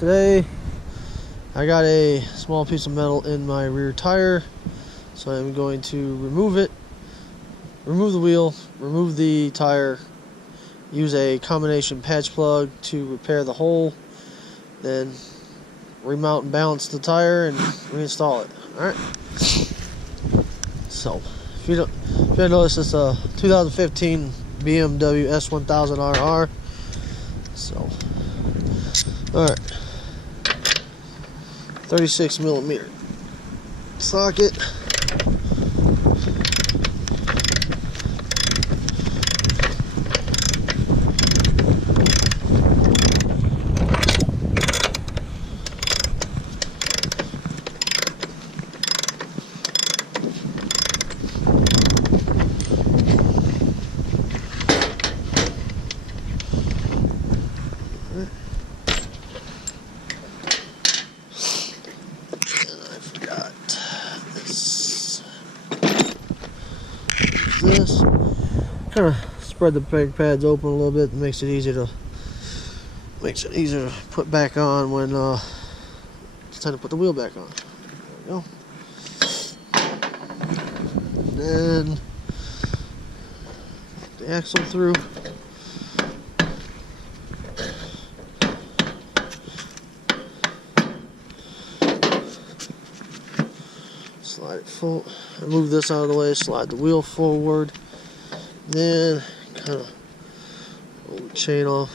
Today I got a small piece of metal in my rear tire, so I'm going to remove it, remove the wheel, remove the tire, use a combination patch plug to repair the hole, then remount and balance the tire and reinstall it. Alright, so if you don't notice, it's a 2015 BMW S1000RR. So alright, 36mm socket. This kind of spread the brake pads open a little bit. Makes it easier to put back on when it's time to put the wheel back on. There we go. And then the axle through. Slide it full. Move this out of the way, slide the wheel forward, then kind of pull the chain off,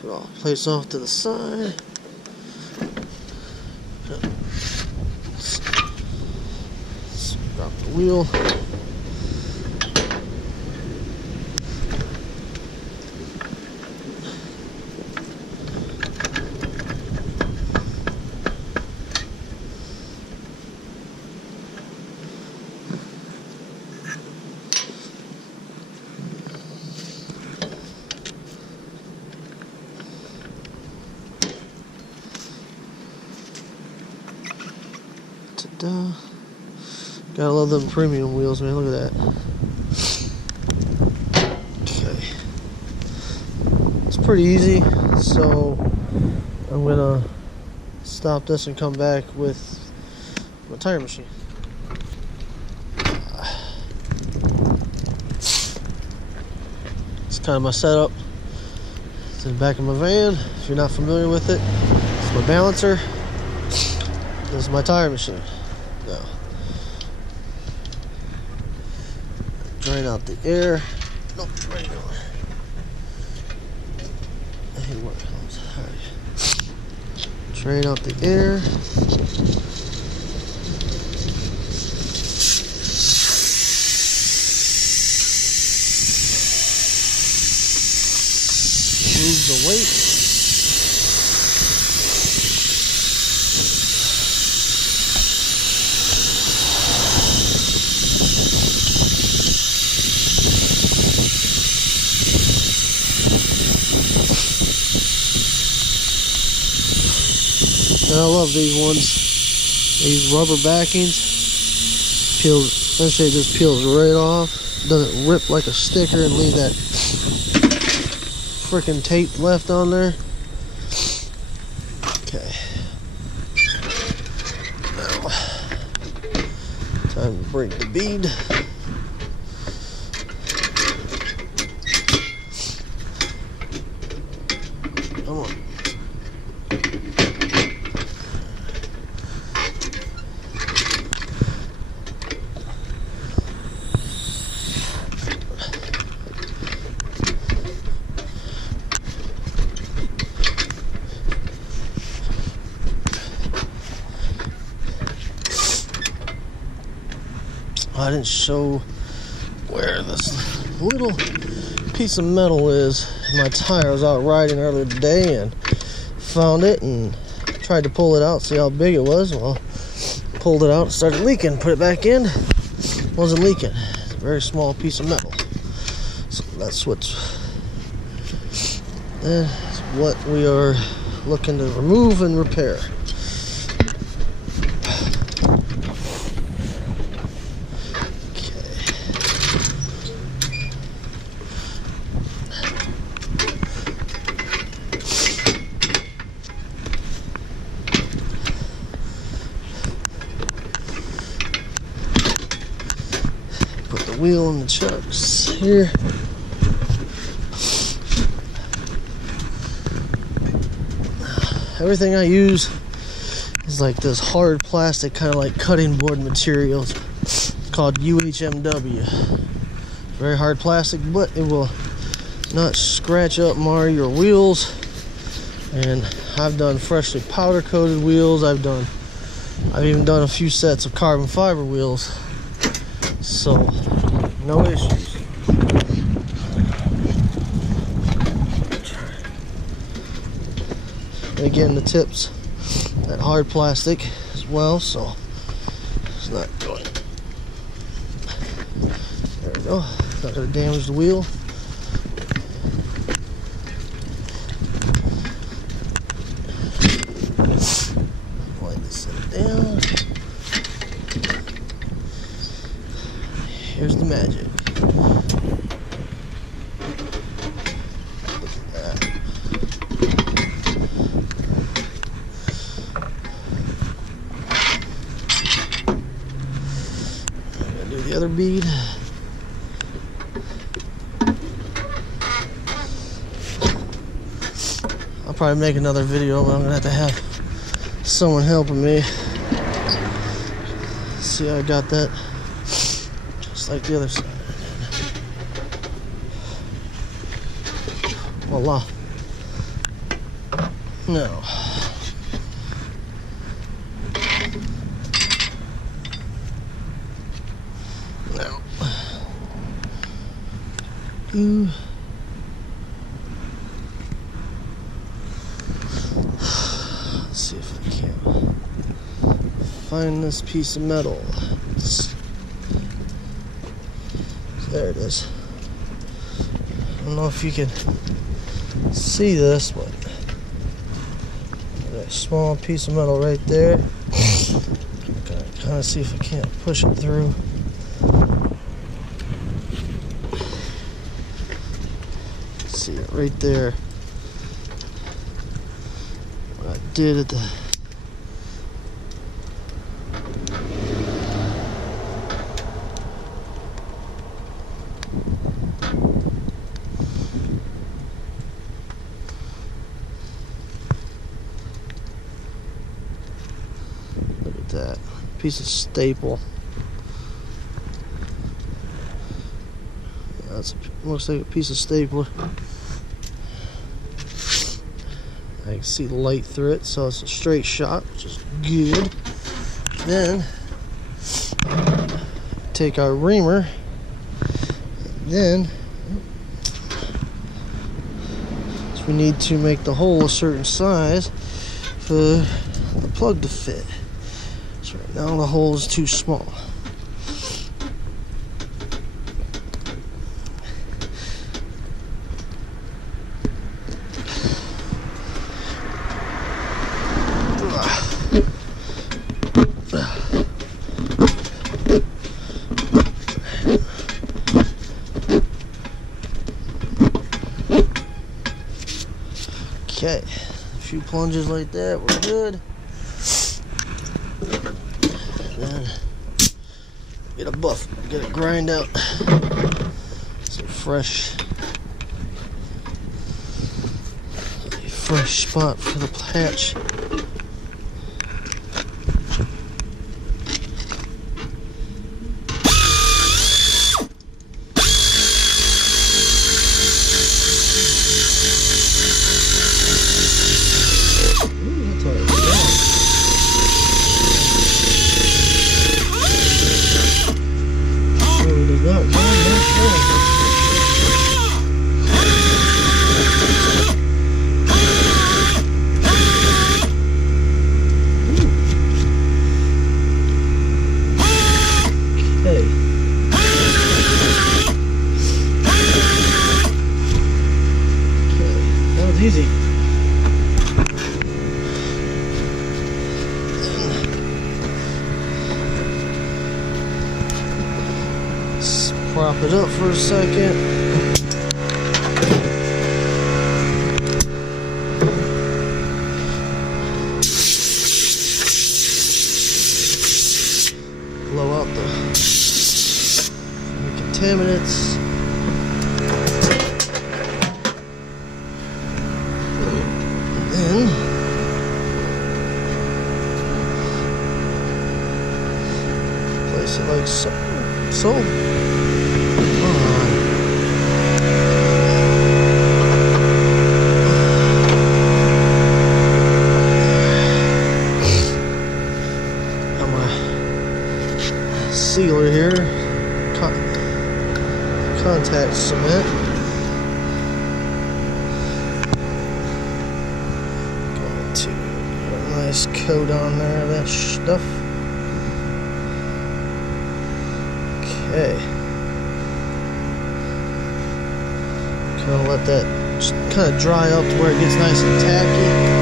put all the plates off to the side, drop the wheel, gotta love them premium wheels, man. Look at that. Okay, it's pretty easy, so I'm gonna stop this and come back with my tire machine. It's kind of my setup. It's in the back of my van. If you're not familiar with it, it's my balancer. This is my tire machine. Now, drain out the air. Nope, where are you going? Hey, where comes? Alright. Drain out the air. Move the weight. And I love these ones. These rubber backings. Peels, essentially it just peels right off. Doesn't rip like a sticker and leave that freaking tape left on there. Okay. Now, time to break the bead. Come on. I didn't show where this little piece of metal is in my tire. I was out riding earlier today and found it and tried to pull it out, see how big it was. Well, pulled it out and started leaking. Put it back in, wasn't leaking. It's a very small piece of metal. So that's what we are looking to remove and repair. the wheel and the chucks here. Everything I use is like this hard plastic, kind of like cutting board materials. It's called UHMW. Very hard plastic, but it will not scratch up, mar your wheels. And I've done freshly powder coated wheels. I've even done a few sets of carbon fiber wheels, so no issues. And again, the tips, that hard plastic as well, so it's not going. There we go. Not going to damage the wheel. Down. Here's the magic. Look at that. I'm gonna do the other bead. I'll probably make another video, but I'm gonna have to have someone helping me. See, I got that just like the other side. Voila. No. No. Ooh. See if I can find this piece of metal. There it is. I don't know if you can see this, but that small piece of metal right there. Gotta kind of see if I can't push it through. See it right there. What I did at the that piece of staple. That's looks like a piece of stapler. I can see the light through it, so it's a straight shot, which is good. Then take our reamer, then we need to make the hole a certain size for the plug to fit. So right now the hole is too small. Okay, a few plunges like that, we're good. Then get a buff, get a grind out. Some fresh spot for the patch. Easy. Let's prop it up for a second. Blow out the contaminants. And place it like so. Sealer here, contact cement. Going to put a nice coat on there of that stuff. Okay. Kind of let that just kind of dry up to where it gets nice and tacky.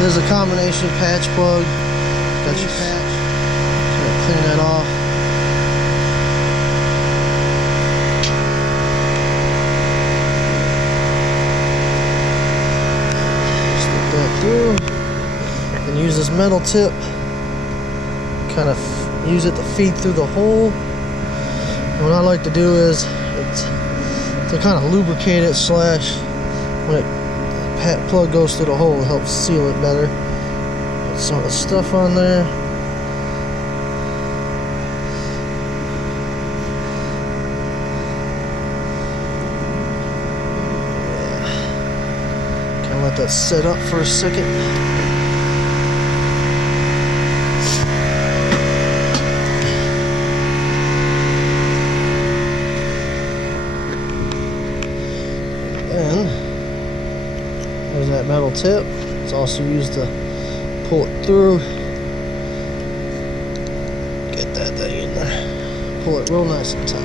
There's a combination patch plug. Got your patch. Clean that off. Slip that through. And use this metal tip. Kind of use it to feed through the hole. And what I like to do is to kind of lubricate it / when it plug goes through the hole, it helps seal it better. Put some of the stuff on there. Yeah. Kind of let that sit up for a second. There's that metal tip. It's also used to pull it through. Get that thing in there. Pull it real nice and tight.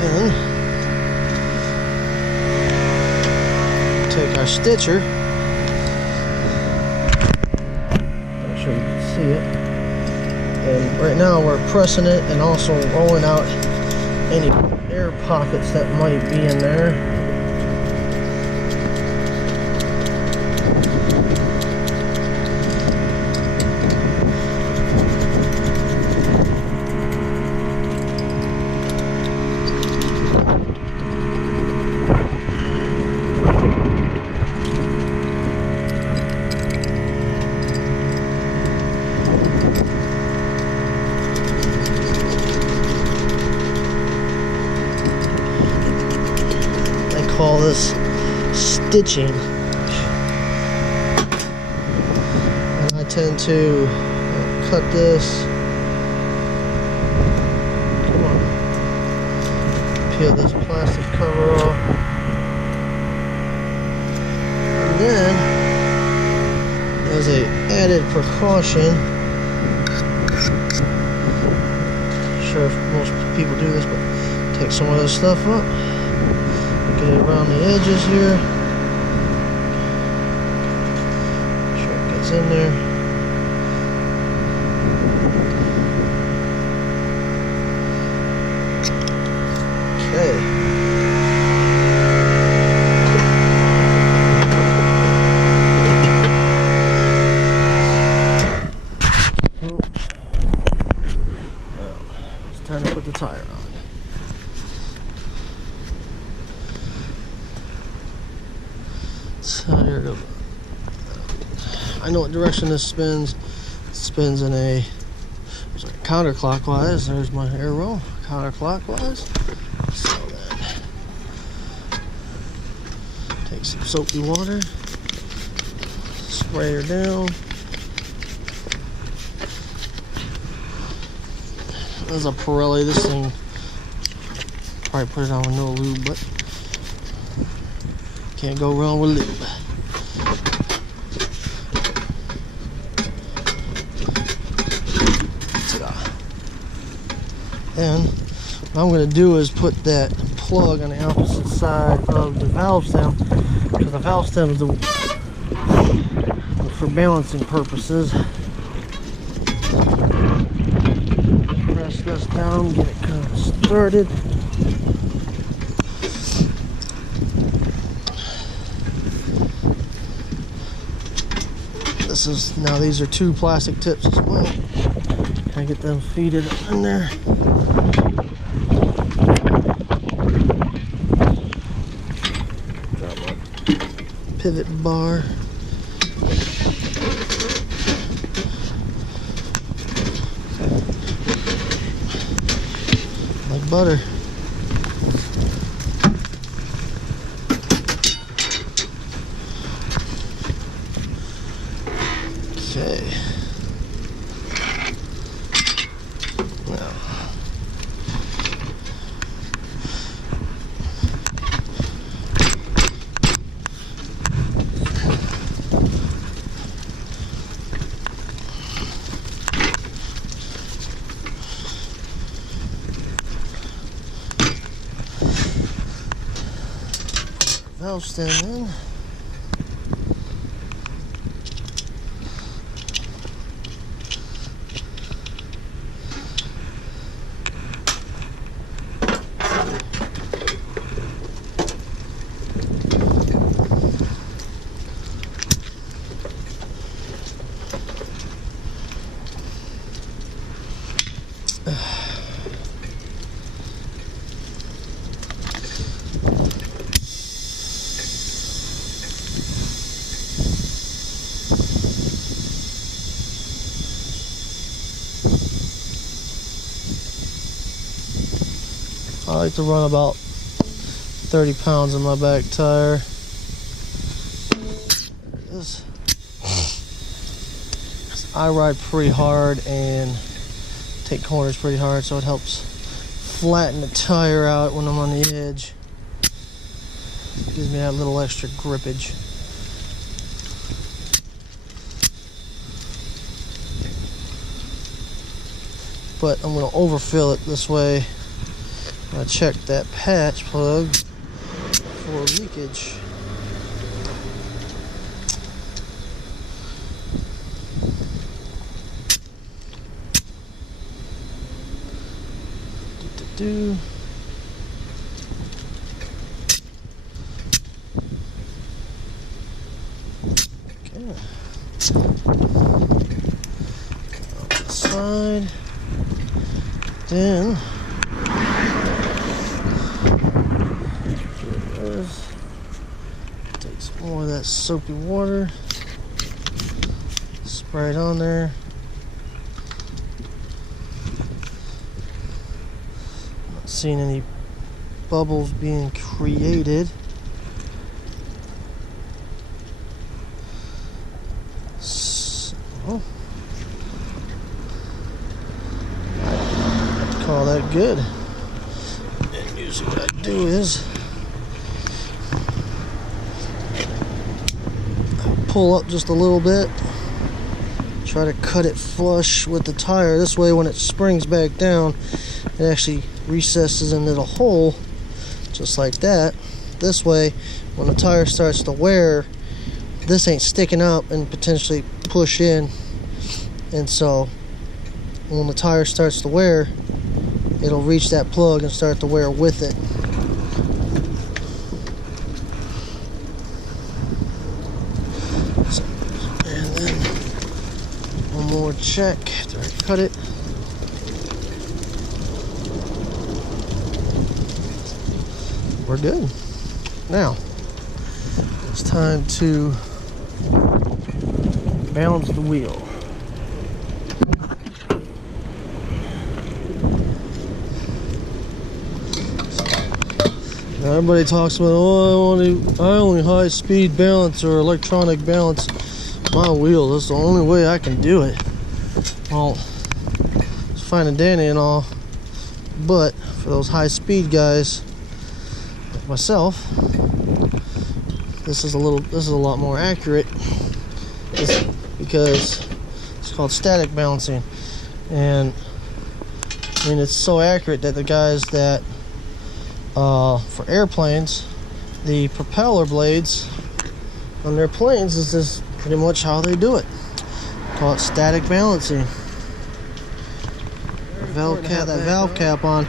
Then take our stitcher. I'm sure you can see it. And right now we're pressing it and also rolling out any air pockets that might be in there. Call this stitching, and I tend to cut this, come on, peel this plastic cover off, and then as a added precaution, I'm sure if most people do this, but take some of this stuff up. Get it around the edges here. Make sure it gets in there. Okay. Now, it's time to put the tire on. So here it goes. I know what direction this spins. It spins in a counterclockwise. There's my arrow. Counterclockwise. So then, take some soapy water, spray her down. This is a Pirelli. This thing, probably put it on with no lube, but can't go wrong with lube. And What I'm going to do is put that plug on the opposite side of the valve stem, because the valve stem is for balancing purposes. Press this down, get it kind of started. Now these are 2 plastic tips as well. Can I get them feeded in there? Drop my pivot bar. Like butter. Okay. Now, valve stem in. I like to run about 30 pounds in my back tire. There it is. I ride pretty hard and take corners pretty hard, so it helps flatten the tire out when I'm on the edge. Gives me that little extra grippage. But I'm going to overfill it this way. I check that patch plug for leakage. Do. Okay. On the side. Then. Take some more of that soapy water, spray it on there. Not seeing any bubbles being created. So, I'd call that good. And usually what I do is pull up just a little bit, try to cut it flush with the tire. This way when it springs back down, it actually recesses into the hole just like that. This way when the tire starts to wear, this ain't sticking up and potentially push in, and so when the tire starts to wear, it'll reach that plug and start to wear with it. More check after I cut it. We're good. Now it's time to balance the wheel. Now everybody talks about, oh, I only high speed balance or electronic balance my wheel. That's the only way I can do it. Well, it's fine and dandy and all, but for those high speed guys like myself, this is a lot more accurate. Because it's called static balancing, and I mean, it's so accurate that the guys that for airplanes, the propeller blades on their planes is just pretty much how they do it. Call it static balancing. That valve cap on,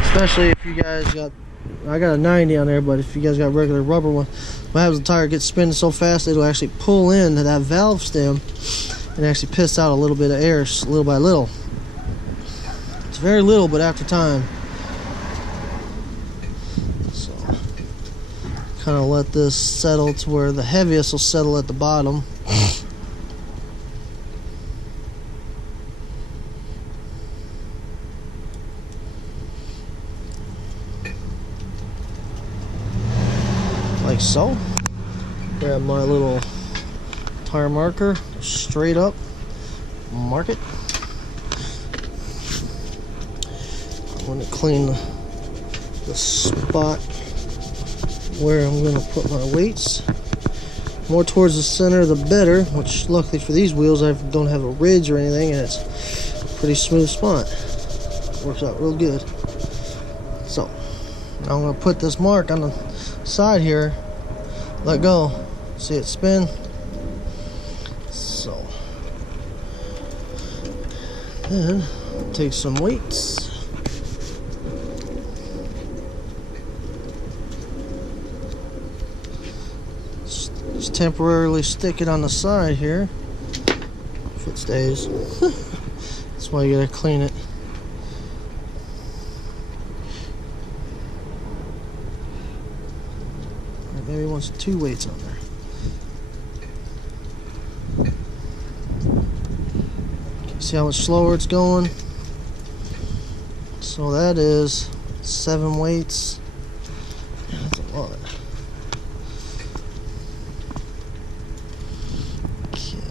especially if you guys got, I got a 90 on there, but if you guys got regular rubber one, what happens, the tire gets spinning so fast it'll actually pull into that valve stem and actually piss out a little bit of air little by little. It's very little, but after time. So kind of let this settle to where the heaviest will settle at the bottom. Like so. Grab my little tire marker, straight up, mark it. I'm going to clean the spot where I'm going to put my weights. More towards the center the better, which luckily for these wheels I don't have a ridge or anything, and it's a pretty smooth spot. Works out real good. So now I'm going to put this mark on the side here, let go, see it spin. So then take some weights, just temporarily stick it on the side here if it stays. That's why you gotta clean it. Maybe he wants 2 weights on there. See how much slower it's going? So that is 7 weights. That's a lot. Okay.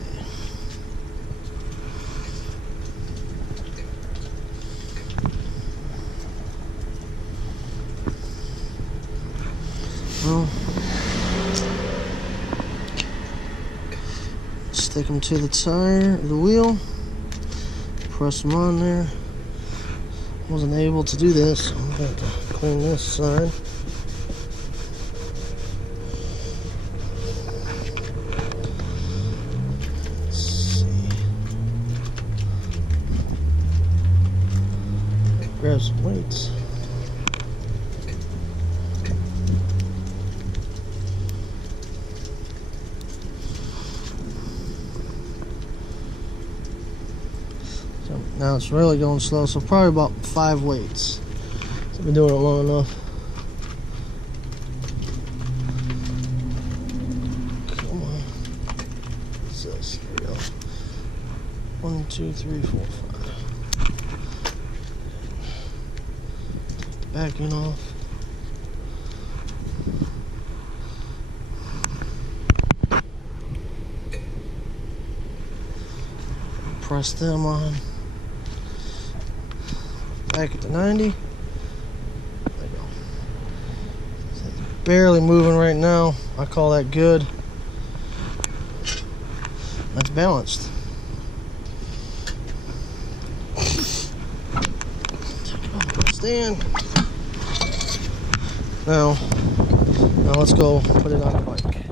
Well, stick them to the tire, the wheel, press them on there. Wasn't able to do this, so I'm going to clean this side. Let's see. Grab some weights. Now it's really going slow, so probably about 5 weights. I've been doing it long enough. Come on. What's this? Here we go. 1, 2, 3, 4, 5. Take the backing off. Press them on. Back at the 90. There we go. It's barely moving right now. I call that good. That's balanced. Stand. Now let's go put it on the bike.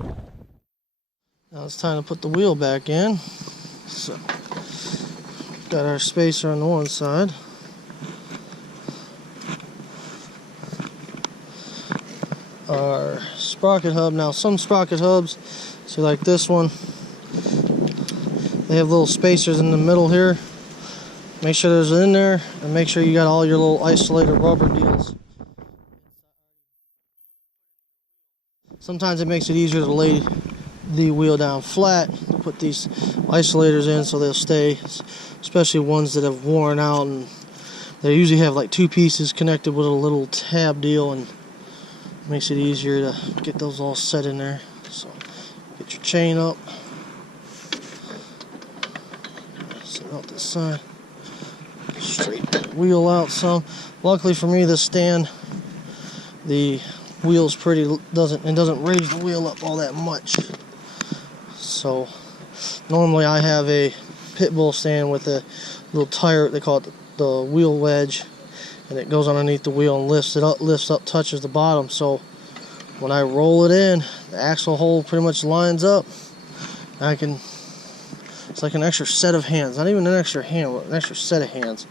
Now it's time to put the wheel back in. So, got our spacer on the one side. Our sprocket hub. Now some sprocket hubs, see like this one, they have little spacers in the middle here. Make sure there's in there, and make sure you got all your little isolated rubber deals. Sometimes it makes it easier to lay the wheel down flat, put these isolators in so they'll stay, especially ones that have worn out, and they usually have like 2 pieces connected with a little tab deal, and makes it easier to get those all set in there. So get your chain up, set out this side, straighten the wheel out some. Luckily for me, this stand, the wheel's doesn't raise the wheel up all that much. So normally I have a pit bull stand with a little tire, they call it the the wheel wedge, and it goes underneath the wheel and lifts up, touches the bottom. So when I roll it in, the axle hole pretty much lines up. It's like an extra set of hands, not even an extra hand, but an extra set of hands.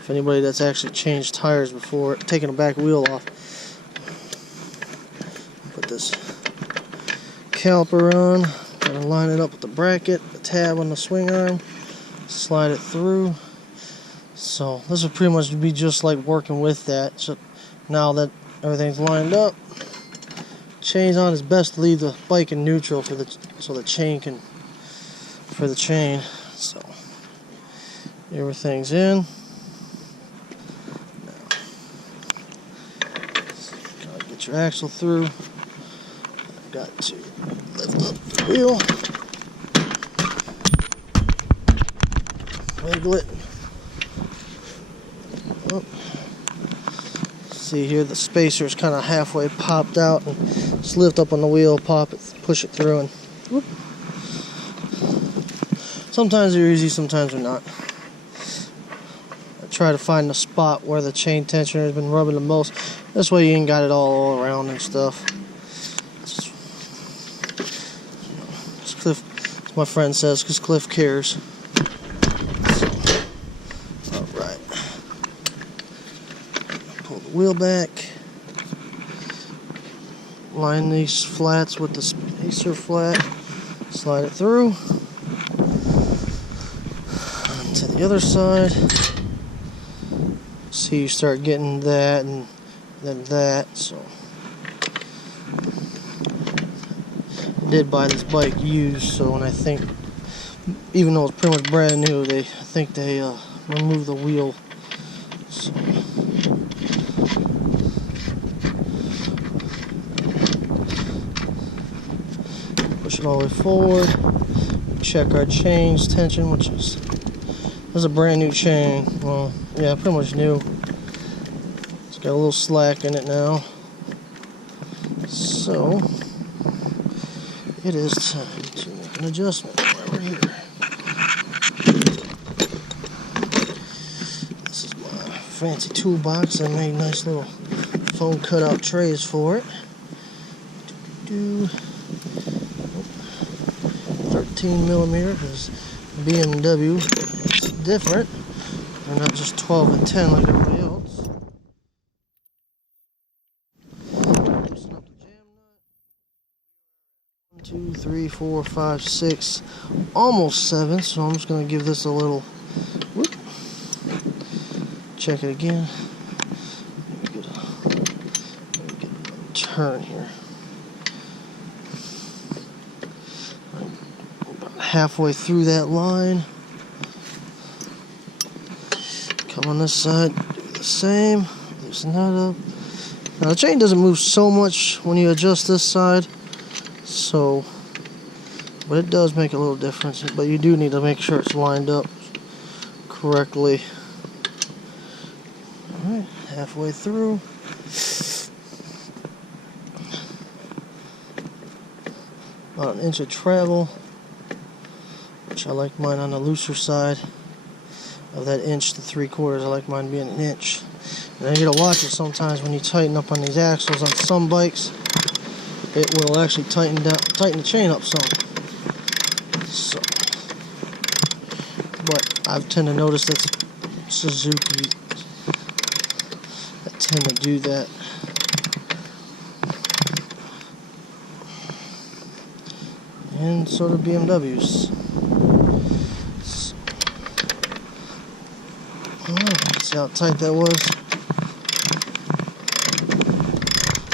If anybody that's actually changed tires before, taking a back wheel off. Put this caliper on, gotta line it up with the bracket, the tab on the swing arm, slide it through. So this will pretty much be just like working with that. So now that everything's lined up, chain's on, it's best to leave the bike in neutral for the chain can, for the chain. So everything's in. Now, gotta get your axle through. I've got to lift up the wheel, wiggle it. Oh. See here, the spacer is kind of halfway popped out, and just lift up on the wheel, pop it, push it through, and whoop. Sometimes they're easy, sometimes they're not. I try to find the spot where the chain tensioner has been rubbing the most. This way you ain't got it all around and stuff. Cliff, as my friend says, because Cliff cares. Alright. Pull the wheel back. Line these flats with the spacer flat. Slide it through. And to the other side. See, you start getting that and then that. So I did buy this bike used, so, and I think even though it's pretty much brand new, I think they removed the wheel. So, push it all the way forward. Check our chain's tension, which is, this is a brand new chain. Well, yeah, pretty much new. It's got a little slack in it now. So it is time to make an adjustment while we're here. This is my fancy toolbox. I made nice little foam cutout trays for it. 13mm, because BMW is different. They're not just 12 and 10 like everybody else. Loosen up the jam nut. 1, 2, 3, 4, 5, 6, almost 7. So I'm just going to give this a little whoop. Check it again. Get a turn here. About halfway through that line. Come on this side, do the same. Loosen that up. Now the chain doesn't move so much when you adjust this side, so, but it does make a little difference. But you do need to make sure it's lined up correctly. All right, halfway through. About an inch of travel, which I like mine on the looser side of that inch to 3/4. I like mine being an inch. And you gotta watch it sometimes when you tighten up on these axles. On some bikes, it will actually tighten the chain up some. So, but I tend to notice that Suzuki that tend to do that. And so do BMWs. See how tight that was?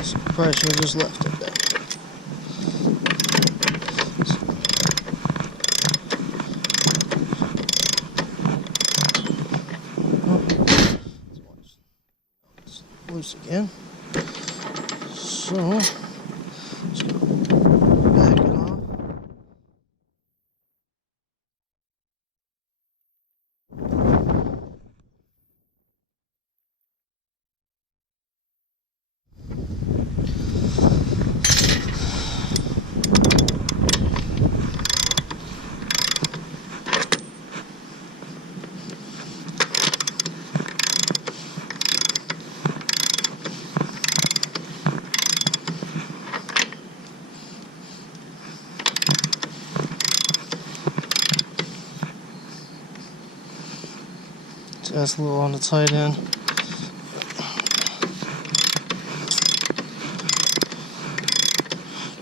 So probably should have just left it there. It's loose again. So just gonna back it off. That's a little on the tight end.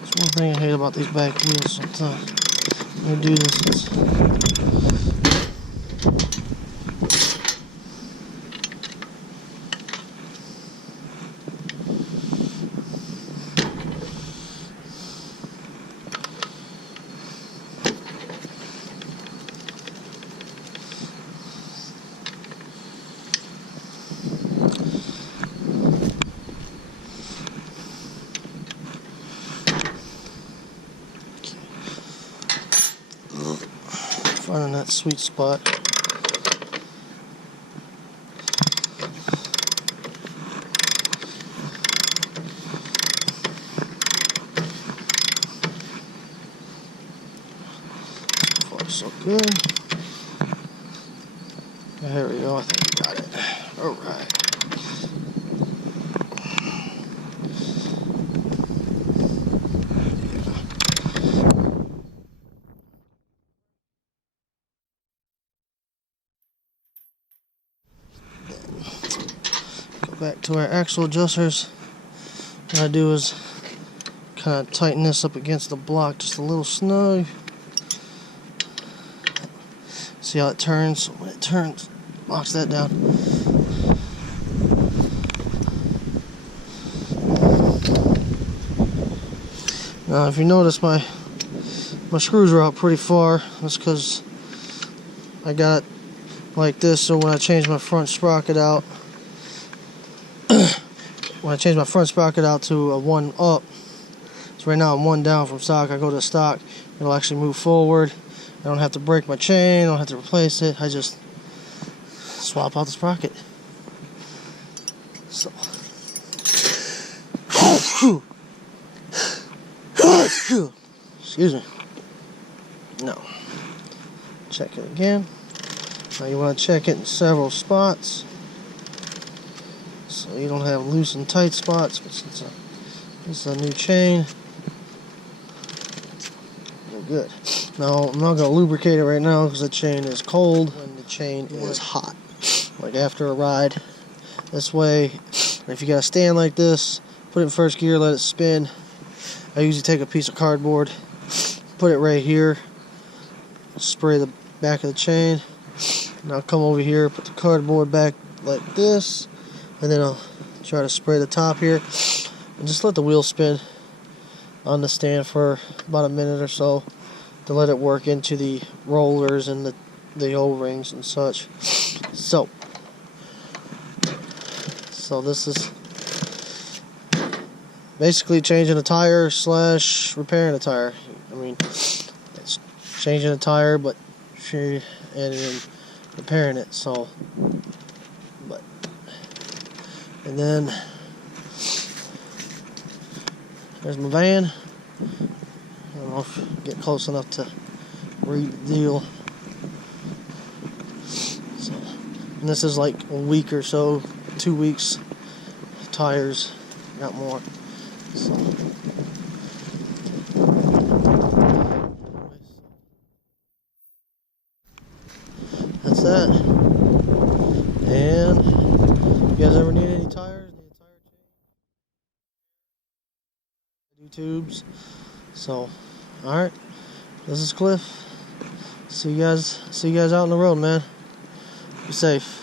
That's one thing I hate about these back wheels sometimes. When I do this, finding that sweet spot. So far, so good. There we go. I think we got it. All right. Back to our axle adjusters. What I do is kind of tighten this up against the block just a little snug. See how it turns? So when it turns, locks that down. Now if you notice my screws are out pretty far. That's because I got it like this, so when I change my front sprocket out to a 1 up, so right now I'm 1 down from stock, I go to stock, it'll actually move forward. I don't have to break my chain, I don't have to replace it, I just swap out the sprocket. So excuse me. No. Check it again. Now you want to check it in several spots, so you don't have loose and tight spots. But since it's a new chain, we're good. Now I'm not going to lubricate it right now because the chain is cold when the chain is hot, like after a ride. This way, if you got a stand like this, put it in first gear, let it spin. I usually take a piece of cardboard, put it right here, spray the back of the chain. Now I'll come over here, put the cardboard back like this, and then I'll try to spray the top here, and just let the wheel spin on the stand for about a minute or so to let it work into the rollers and the O-rings and such. So this is basically changing a tire / repairing a tire. I mean, it's changing a tire, but and then repairing it. So, and then there's my van. I don't know if you get close enough to read the deal. So, and this is like a week or so, 2 weeks. Tires, not more. So. That's that. And if you guys ever need any tires, need a tire change, I do tubes. So, alright. This is Cliff. See you guys out on the road, man. Be safe.